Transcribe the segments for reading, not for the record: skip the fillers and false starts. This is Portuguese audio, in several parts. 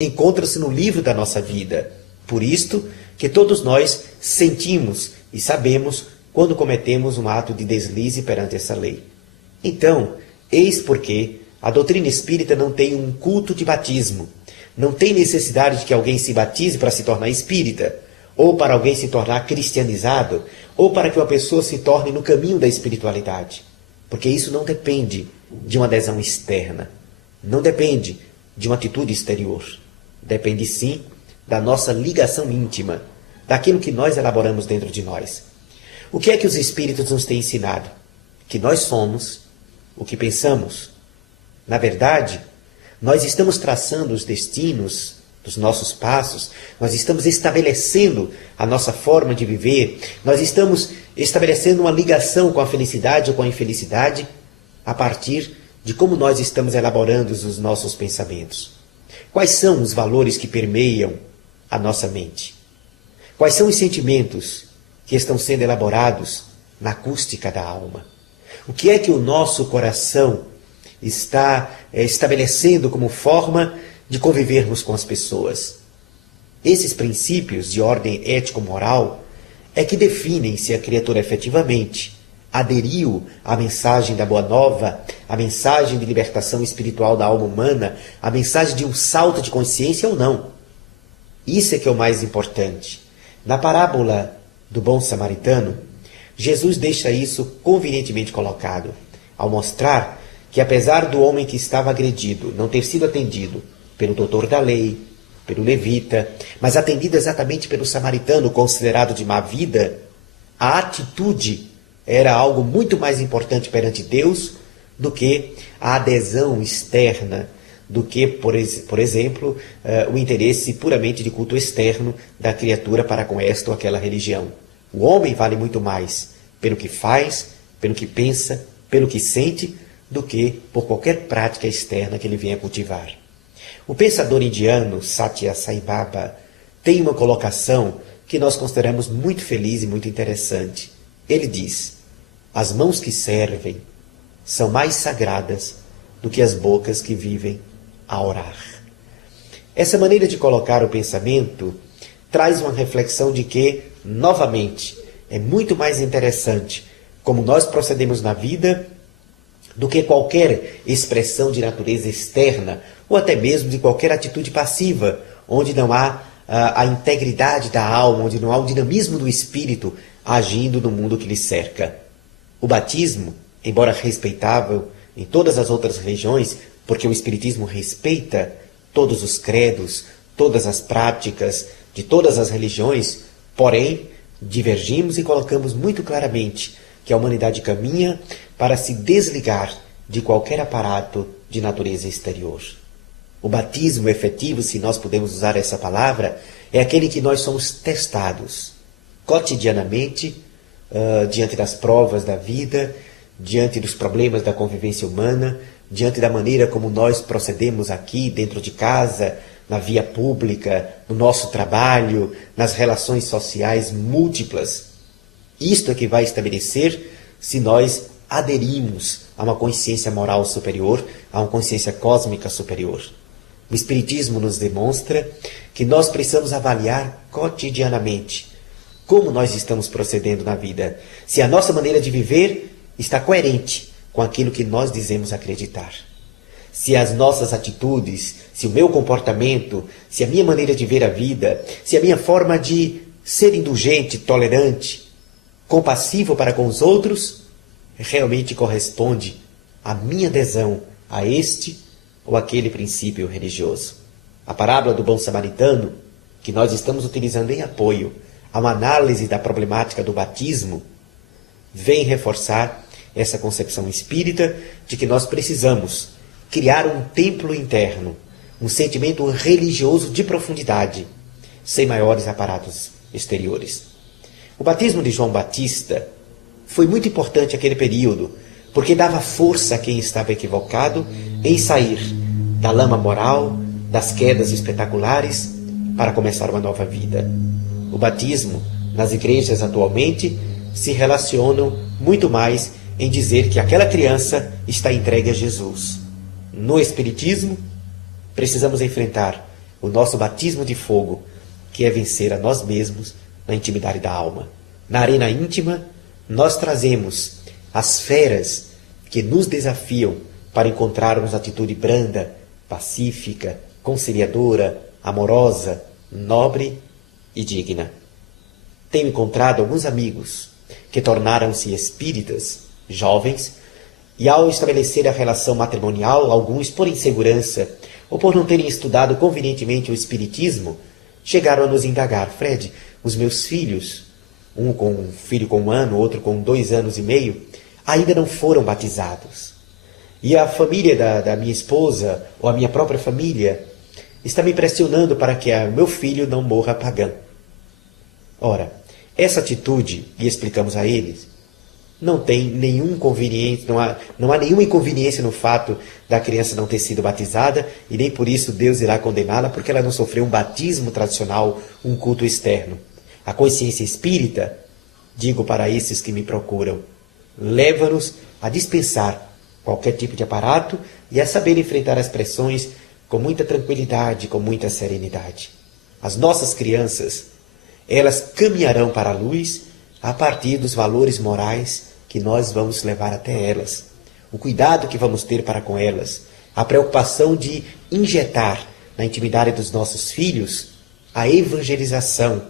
encontra-se no livro da nossa vida. Por isto que todos nós sentimos e sabemos quando cometemos um ato de deslize perante essa lei. Então, eis porque a doutrina espírita não tem um culto de batismo. Não tem necessidade de que alguém se batize para se tornar espírita, ou para alguém se tornar cristianizado, ou para que uma pessoa se torne no caminho da espiritualidade. Porque isso não depende de uma adesão externa. Não depende de uma atitude exterior. Depende sim da nossa ligação íntima, daquilo que nós elaboramos dentro de nós. O que é que os espíritos nos têm ensinado? Que nós somos o que pensamos. Na verdade, nós estamos traçando os destinos dos nossos passos, nós estamos estabelecendo a nossa forma de viver, nós estamos estabelecendo uma ligação com a felicidade ou com a infelicidade a partir de como nós estamos elaborando os nossos pensamentos. Quais são os valores que permeiam a nossa mente? Quais são os sentimentos que estão sendo elaborados na acústica da alma? O que é que o nosso coração está estabelecendo como forma de convivermos com as pessoas? Esses princípios de ordem ético-moral é que definem se a criatura efetivamente aderiu à mensagem da Boa Nova, à mensagem de libertação espiritual da alma humana, à mensagem de um salto de consciência ou não. Isso é que é o mais importante. Na parábola do bom samaritano, Jesus deixa isso convenientemente colocado, ao mostrar que apesar do homem que estava agredido não ter sido atendido pelo doutor da lei, pelo levita, mas atendido exatamente pelo samaritano considerado de má vida, a atitude era algo muito mais importante perante Deus do que a adesão externa, do que, por exemplo, o interesse puramente de culto externo da criatura para com esta ou aquela religião. O homem vale muito mais pelo que faz, pelo que pensa, pelo que sente, do que por qualquer prática externa que ele venha cultivar. O pensador indiano Satya Sai Baba tem uma colocação que nós consideramos muito feliz e muito interessante. Ele diz: as mãos que servem são mais sagradas do que as bocas que vivem a orar. Essa maneira de colocar o pensamento traz uma reflexão de que, novamente, é muito mais interessante como nós procedemos na vida do que qualquer expressão de natureza externa ou até mesmo de qualquer atitude passiva, onde não há a integridade da alma, onde não há o dinamismo do espírito agindo no mundo que lhe cerca. O batismo, embora respeitável em todas as outras religiões, porque o espiritismo respeita todos os credos, todas as práticas de todas as religiões, porém, divergimos e colocamos muito claramente que a humanidade caminha para se desligar de qualquer aparato de natureza exterior. O batismo efetivo, se nós podemos usar essa palavra, é aquele em que nós somos testados cotidianamente, diante das provas da vida, diante dos problemas da convivência humana, diante da maneira como nós procedemos aqui dentro de casa, na via pública, no nosso trabalho, nas relações sociais múltiplas. Isto é que vai estabelecer se nós aderimos a uma consciência moral superior, a uma consciência cósmica superior. O Espiritismo nos demonstra que nós precisamos avaliar cotidianamente como nós estamos procedendo na vida, se a nossa maneira de viver está coerente com aquilo que nós dizemos acreditar. Se as nossas atitudes, se o meu comportamento, se a minha maneira de ver a vida, se a minha forma de ser indulgente, tolerante, compassivo para com os outros, realmente corresponde à minha adesão a este ou aquele princípio religioso. A parábola do bom samaritano, que nós estamos utilizando em apoio a uma análise da problemática do batismo, vem reforçar essa concepção espírita de que nós precisamos criar um templo interno, um sentimento religioso de profundidade, sem maiores aparatos exteriores. O batismo de João Batista foi muito importante naquele período, porque dava força a quem estava equivocado em sair da lama moral, das quedas espetaculares, para começar uma nova vida. O batismo, nas igrejas atualmente, se relacionam muito mais em dizer que aquela criança está entregue a Jesus. No Espiritismo, precisamos enfrentar o nosso batismo de fogo, que é vencer a nós mesmos na intimidade da alma. Na arena íntima, nós trazemos as feras que nos desafiam para encontrarmos atitude branda, pacífica, conciliadora, amorosa, nobre e digna. Tenho encontrado alguns amigos que tornaram-se espíritas, jovens, e ao estabelecer a relação matrimonial, alguns por insegurança ou por não terem estudado convenientemente o espiritismo, chegaram a nos indagar: Fred, os meus filhos, um filho com 1 ano, outro com 2 anos e meio, ainda não foram batizados. E a família da minha esposa, ou a minha própria família, está me pressionando para que o meu filho não morra pagão. Ora, essa atitude, e explicamos a eles, não tem nenhum inconveniente, não há nenhuma inconveniência no fato da criança não ter sido batizada, e nem por isso Deus irá condená-la, porque ela não sofreu um batismo tradicional, um culto externo. A consciência espírita, digo para esses que me procuram, leva-nos a dispensar qualquer tipo de aparato e a saber enfrentar as pressões com muita tranquilidade, com muita serenidade. As nossas crianças, elas caminharão para a luz a partir dos valores morais que nós vamos levar até elas. O cuidado que vamos ter para com elas, a preocupação de injetar na intimidade dos nossos filhos a evangelização,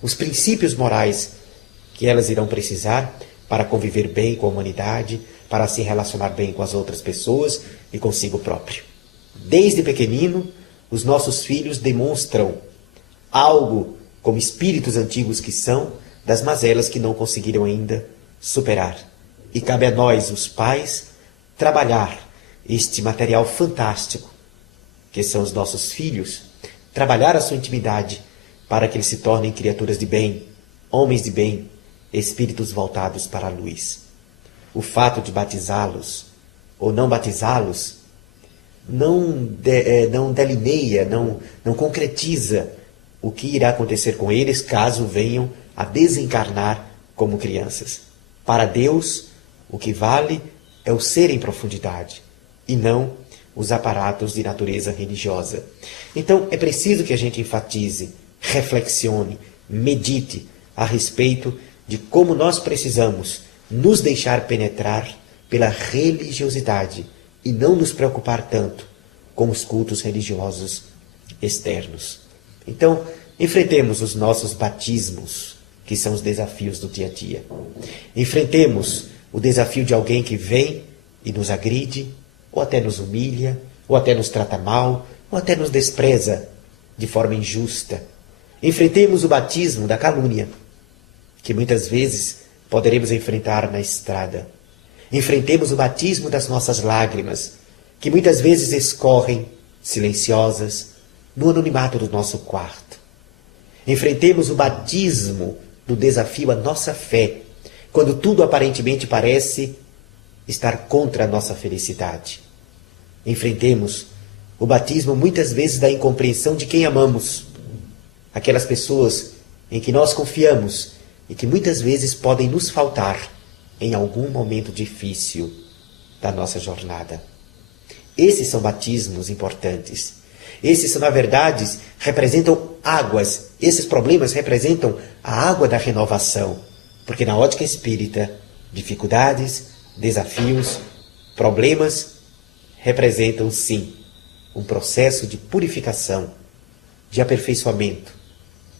os princípios morais que elas irão precisar para conviver bem com a humanidade, para se relacionar bem com as outras pessoas e consigo próprio. Desde pequenino, os nossos filhos demonstram algo, como espíritos antigos que são, das mazelas que não conseguiram ainda superar. E cabe a nós, os pais, trabalhar este material fantástico, que são os nossos filhos, trabalhar a sua intimidade para que eles se tornem criaturas de bem, homens de bem, espíritos voltados para a luz. O fato de batizá-los ou não batizá-los não delineia, não concretiza o que irá acontecer com eles caso venham a desencarnar como crianças. Para Deus, o que vale é o ser em profundidade e não os aparatos de natureza religiosa. Então, é preciso que a gente enfatize, reflexione, medite a respeito de como nós precisamos nos deixar penetrar pela religiosidade e não nos preocupar tanto com os cultos religiosos externos. Então, enfrentemos os nossos batismos, que são os desafios do dia a dia. Enfrentemos o desafio de alguém que vem e nos agride, ou até nos humilha, ou até nos trata mal, ou até nos despreza de forma injusta. Enfrentemos o batismo da calúnia, que muitas vezes poderemos enfrentar na estrada. Enfrentemos o batismo das nossas lágrimas, que muitas vezes escorrem, silenciosas, no anonimato do nosso quarto. Enfrentemos o batismo do desafio à nossa fé, quando tudo aparentemente parece estar contra a nossa felicidade. Enfrentemos o batismo muitas vezes da incompreensão de quem amamos, aquelas pessoas em que nós confiamos e que muitas vezes podem nos faltar em algum momento difícil da nossa jornada. Esses são batismos importantes. Esses, na verdade, representam águas. Esses problemas representam a água da renovação. Porque na ótica espírita, dificuldades, desafios, problemas representam, sim, um processo de purificação, de aperfeiçoamento,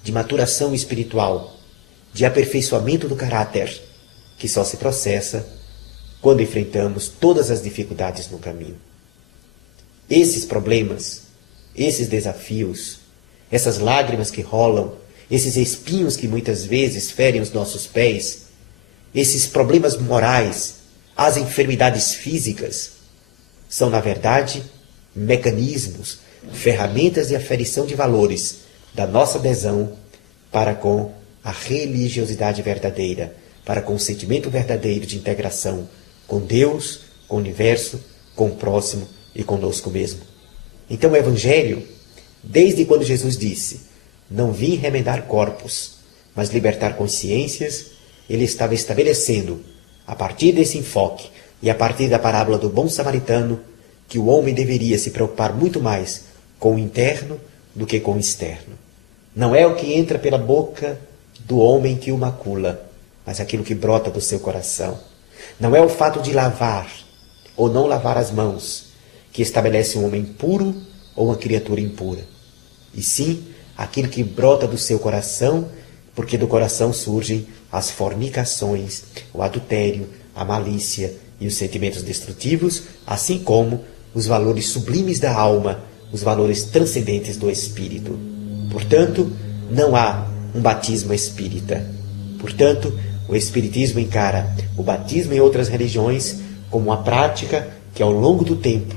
de maturação espiritual, de aperfeiçoamento do caráter, que só se processa quando enfrentamos todas as dificuldades no caminho. Esses problemas, esses desafios, essas lágrimas que rolam, esses espinhos que muitas vezes ferem os nossos pés, esses problemas morais, as enfermidades físicas, são, na verdade, mecanismos, ferramentas de aferição de valores da nossa adesão para com a religiosidade verdadeira, para com o sentimento verdadeiro de integração com Deus, com o universo, com o próximo e conosco mesmo. Então o Evangelho, desde quando Jesus disse, não vim remendar corpos, mas libertar consciências, ele estava estabelecendo, a partir desse enfoque e a partir da parábola do bom samaritano, que o homem deveria se preocupar muito mais com o interno do que com o externo. Não é o que entra pela boca do homem que o macula, mas aquilo que brota do seu coração. Não é o fato de lavar ou não lavar as mãos que estabelece um homem puro ou uma criatura impura. E sim, aquilo que brota do seu coração, porque do coração surgem as fornicações, o adultério, a malícia e os sentimentos destrutivos, assim como os valores sublimes da alma, os valores transcendentes do espírito. Portanto, não há um batismo espírita. Portanto, o espiritismo encara o batismo em outras religiões como uma prática que ao longo do tempo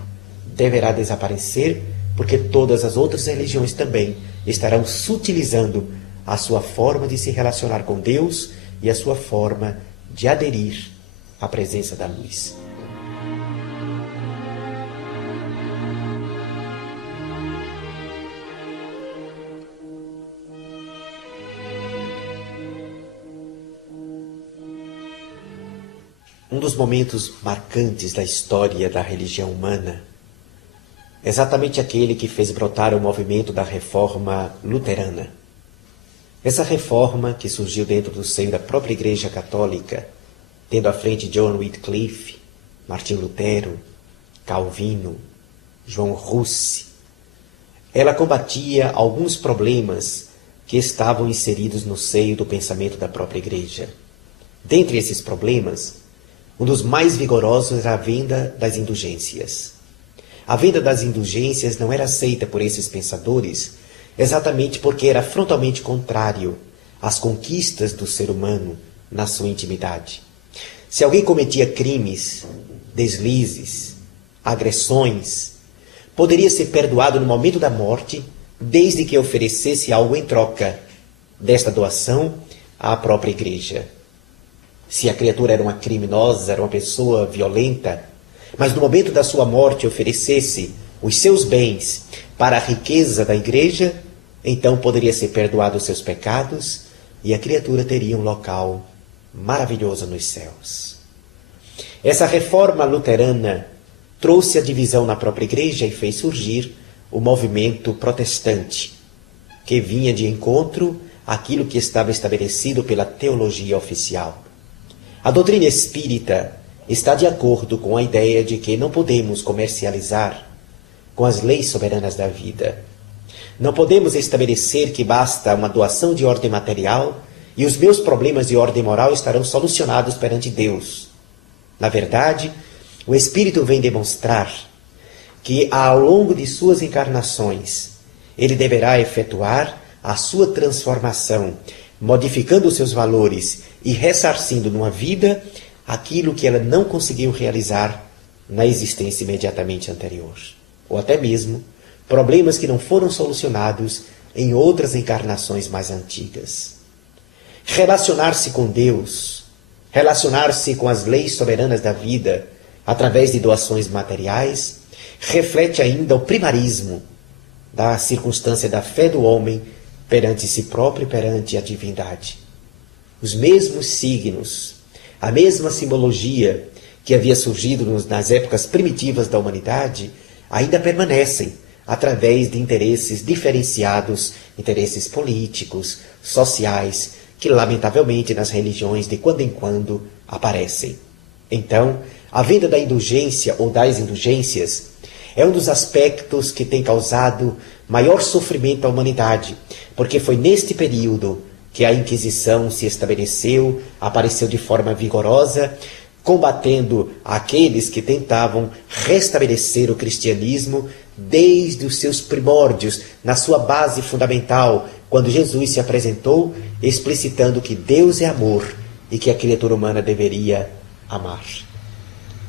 deverá desaparecer, porque todas as outras religiões também estarão sutilizando a sua forma de se relacionar com Deus e a sua forma de aderir à presença da luz. Um dos momentos marcantes da história da religião humana é exatamente aquele que fez brotar o movimento da reforma luterana. Essa reforma, que surgiu dentro do seio da própria Igreja Católica, tendo à frente John Wycliffe, Martim Lutero, Calvino, João Hus, ela combatia alguns problemas que estavam inseridos no seio do pensamento da própria Igreja. Dentre esses problemas, um dos mais vigorosos era a venda das indulgências. A venda das indulgências não era aceita por esses pensadores exatamente porque era frontalmente contrário às conquistas do ser humano na sua intimidade. Se alguém cometia crimes, deslizes, agressões, poderia ser perdoado no momento da morte, desde que oferecesse algo em troca desta doação à própria Igreja. Se a criatura era uma criminosa, era uma pessoa violenta, mas no momento da sua morte oferecesse os seus bens para a riqueza da Igreja, então poderia ser perdoado os seus pecados e a criatura teria um local maravilhoso nos céus. Essa reforma luterana trouxe a divisão na própria Igreja e fez surgir o movimento protestante, que vinha de encontro àquilo que estava estabelecido pela teologia oficial. A doutrina espírita está de acordo com a ideia de que não podemos comercializar com as leis soberanas da vida. Não podemos estabelecer que basta uma doação de ordem material e os meus problemas de ordem moral estarão solucionados perante Deus. Na verdade, o Espírito vem demonstrar que ao longo de suas encarnações, ele deverá efetuar a sua transformação, modificando os seus valores e ressarcindo numa vida aquilo que ela não conseguiu realizar na existência imediatamente anterior. Ou até mesmo problemas que não foram solucionados em outras encarnações mais antigas. Relacionar-se com Deus, relacionar-se com as leis soberanas da vida, através de doações materiais, reflete ainda o primarismo da circunstância da fé do homem perante si próprio e perante a divindade. Os mesmos signos, a mesma simbologia que havia surgido nas épocas primitivas da humanidade, ainda permanecem através de interesses diferenciados, interesses políticos, sociais, que lamentavelmente nas religiões de quando em quando aparecem. Então, a venda da indulgência ou das indulgências é um dos aspectos que tem causado maior sofrimento à humanidade, porque foi neste período que a Inquisição se estabeleceu, apareceu de forma vigorosa, combatendo aqueles que tentavam restabelecer o cristianismo desde os seus primórdios, na sua base fundamental, quando Jesus se apresentou, explicitando que Deus é amor e que a criatura humana deveria amar.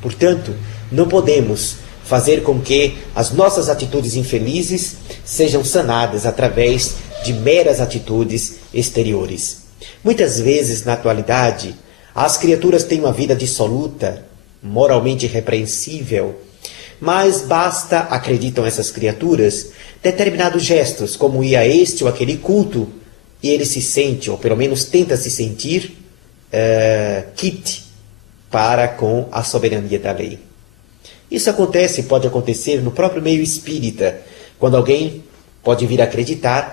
Portanto, não podemos fazer com que as nossas atitudes infelizes sejam sanadas através de meras atitudes exteriores. Muitas vezes, na atualidade, as criaturas têm uma vida dissoluta, moralmente repreensível, mas basta, acreditam essas criaturas, determinados gestos, como ir a este ou aquele culto, e ele se sente, ou pelo menos tenta se sentir, quite para com a soberania da lei. Isso acontece, pode acontecer no próprio meio espírita, quando alguém pode vir a acreditar